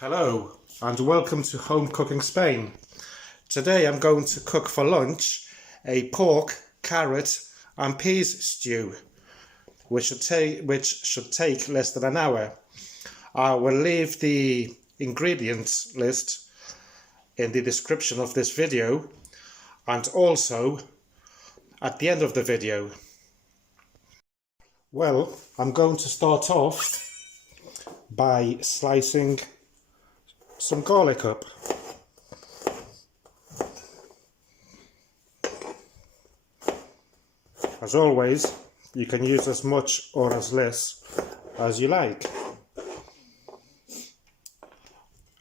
Hello and welcome to Home Cooking Spain. Today I'm going to cook for lunch a pork, carrot and peas stew which should take less than an hour. I will leave the ingredients list in the description of this video and also at the end of the video. Well, I'm going to start off by slicing some garlic up. As always, you can use as much or as less as you like.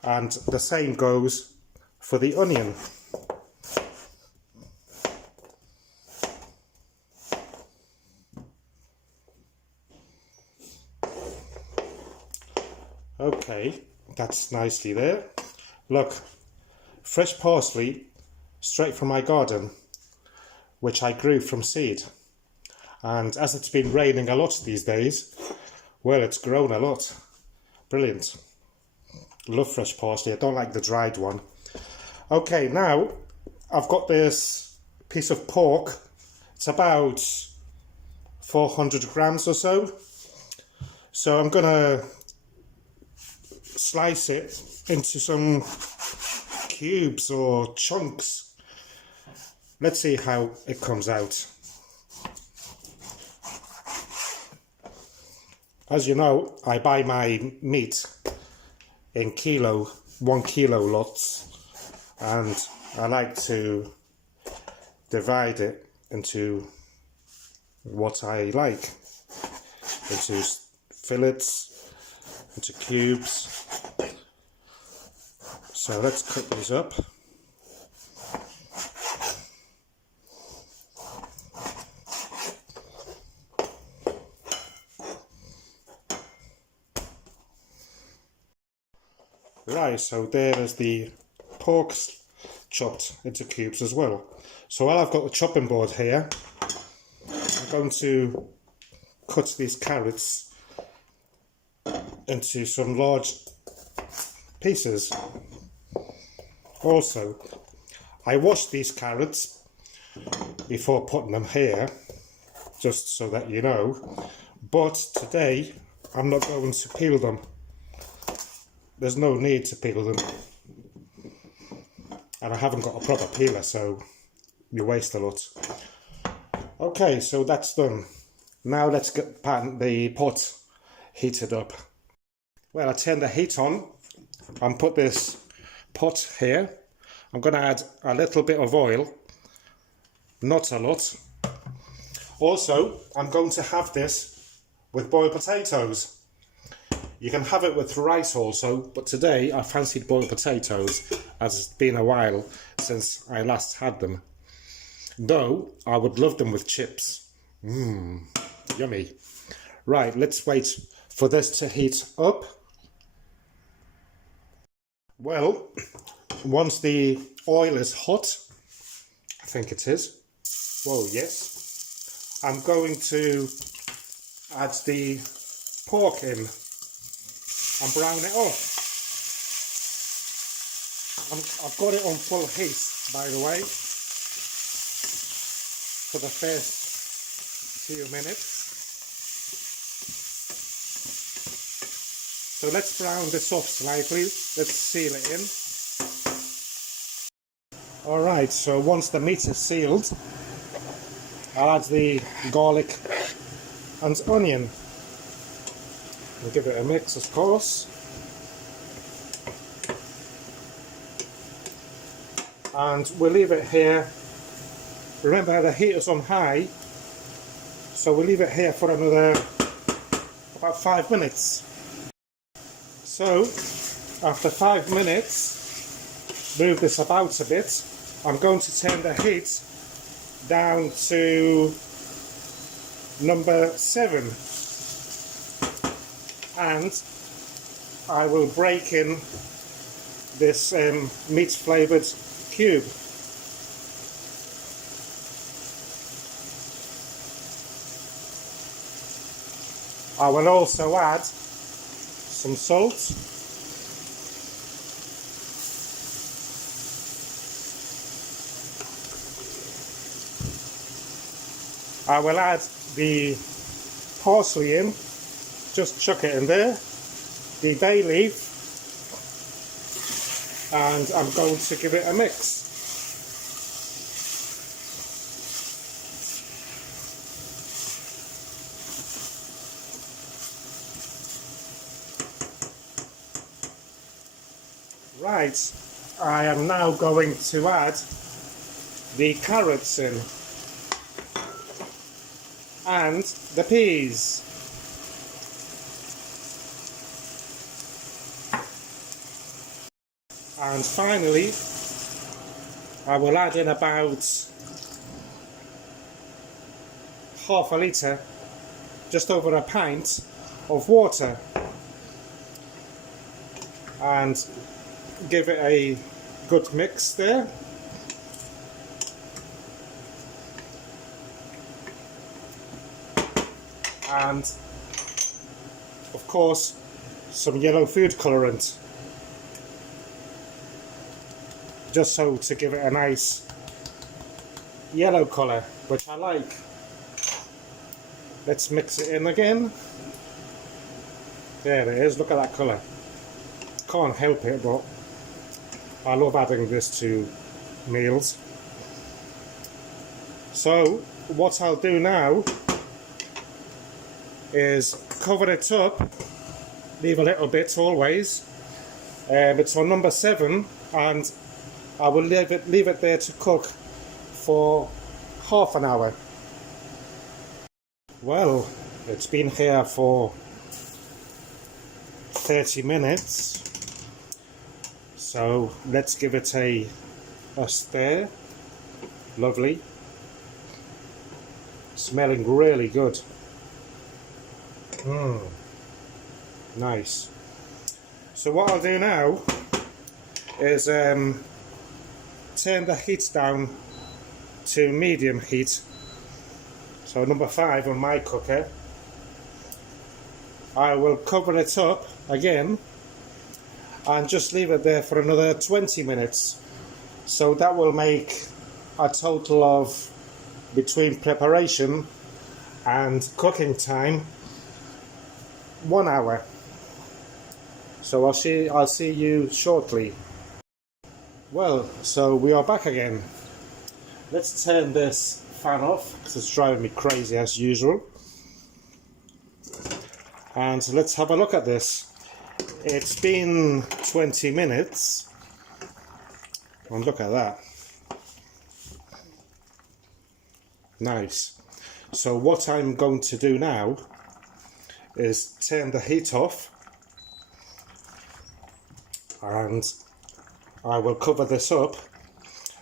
And the same goes for the onion. Okay, that's nicely there. Look, fresh parsley straight from my garden, which I grew from seed. And as it's been raining a lot these days, well, it's grown a lot. Brilliant. Love fresh parsley. I don't like the dried one. Okay, now I've got this piece of pork. It's about 400 grams or so. So I'm gonna slice it into some cubes or chunks. Let's see how it comes out. As you know, I buy my meat in 1 kilo lots, and I like to divide it into what I like, into fillets, into cubes. So let's cut these up. Right, so there is the pork chopped into cubes as well. So while I've got the chopping board here, I'm going to cut these carrots into some large pieces. Also, I washed these carrots before putting them here, just so that you know, but today I'm not going to peel them. There's no need to peel them, and I haven't got a proper peeler, so you waste a lot. Okay, so that's done. Now let's get the pot heated up. Well, I turned the heat on and put this pot here. I'm going to add a little bit of oil, not a lot. Also, I'm going to have this with boiled potatoes. You can have it with rice also, but today I fancied boiled potatoes as it's been a while since I last had them. Though, I would love them with chips. Yummy. Right, let's wait for this to heat up. Well, once the oil is hot, I think it is. Whoa, yes. I'm going to add the pork in and brown it up. I've got it on full heat, by the way, for the first few minutes. So let's brown this off slightly. Let's seal it in. Alright, so once the meat is sealed, I'll add the garlic and onion. We'll give it a mix, of course. And we'll leave it here. Remember, the heat is on high, so we'll leave it here for another about 5 minutes. So, after 5 minutes, move this about a bit. I'm going to turn the heat down to number 7. And I will break in this meat flavoured cube. I will also add some salt I will add the parsley in, just chuck it in there, the bay leaf, and I'm going to give it a mix. Right, I am now going to add the carrots in and the peas. And finally, I will add in about half a litre, just over a pint of water, and give it a good mix there. And of course some yellow food colourant, just so to give it a nice yellow colour, which I like. Let's mix it in again. There it is, look at that colour. Can't help it, but I love adding this to meals. So what I'll do now is cover it up, leave a little bit always. It's on number 7, and I will leave it there to cook for half an hour. Well, it's been here for 30 minutes. So let's give it a stir. Lovely. Smelling really good. Nice. So what I'll do now is turn the heat down to medium heat. So number 5 on my cooker. I will cover it up again and just leave it there for another 20 minutes. So that will make a total of, between preparation and cooking time, 1 hour. So I'll see you shortly. Well, so we are back again. Let's turn this fan off because it's driving me crazy as usual. And let's have a look at this. It's been 20 minutes, and look at that. Nice. So what I'm going to do now is turn the heat off, and I will cover this up.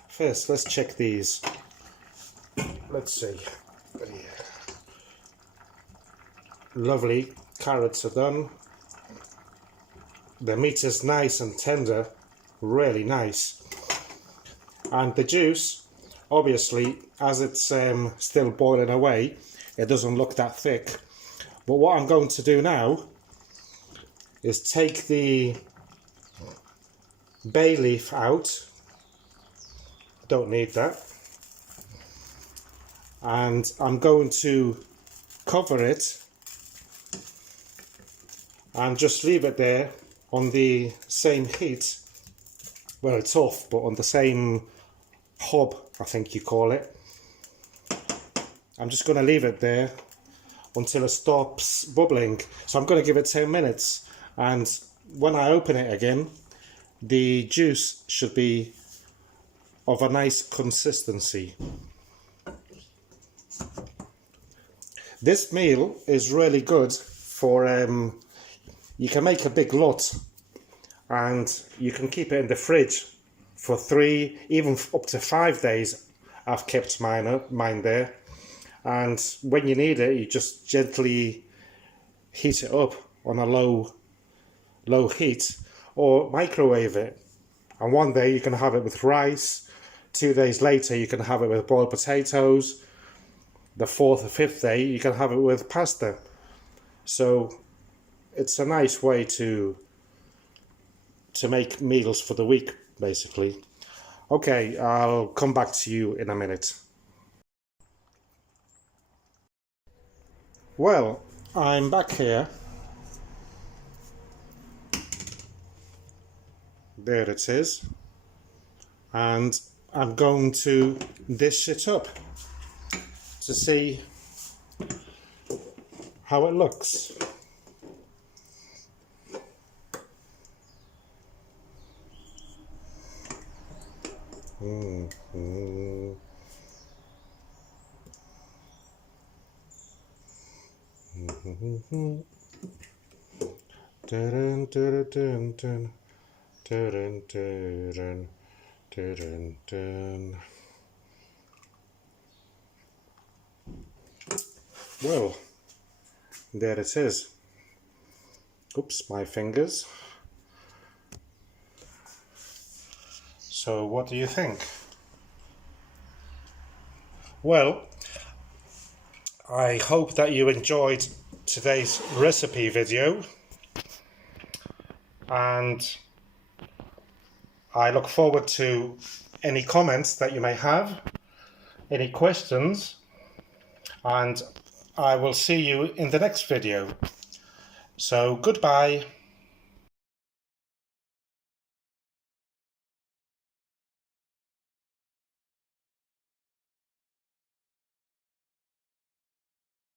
First, let's check these. Let's see. Lovely, carrots are done. The meat is nice and tender, really nice. And the juice, obviously, as it's still boiling away, it doesn't look that thick. But what I'm going to do now is take the bay leaf out. Don't need that. And I'm going to cover it and just leave it there on the same heat. Well, it's off, but on the same hob, I think you call it. I'm just going to leave it there until it stops bubbling. So I'm going to give it 10 minutes, and when I open it again, the juice should be of a nice consistency. This meal is really good for you can make a big lot, and you can keep it in the fridge for 3, even up to 5 days. I've kept mine there, and when you need it, you just gently heat it up on a low heat, or microwave it. And one day you can have it with rice, 2 days later you can have it with boiled potatoes, the 4th or 5th day you can have it with pasta. So it's a nice way to make meals for the week, basically. Okay, I'll come back to you in a minute. Well, I'm back here. There it is. And I'm going to dish it up to see how it looks. Dun, dun, dun, dun, dun, dun, dun, dun. Well, there it is. Oops, my fingers. So what do you think? Well, I hope that you enjoyed today's recipe video, and I look forward to any comments that you may have, any questions, and I will see you in the next video. So goodbye.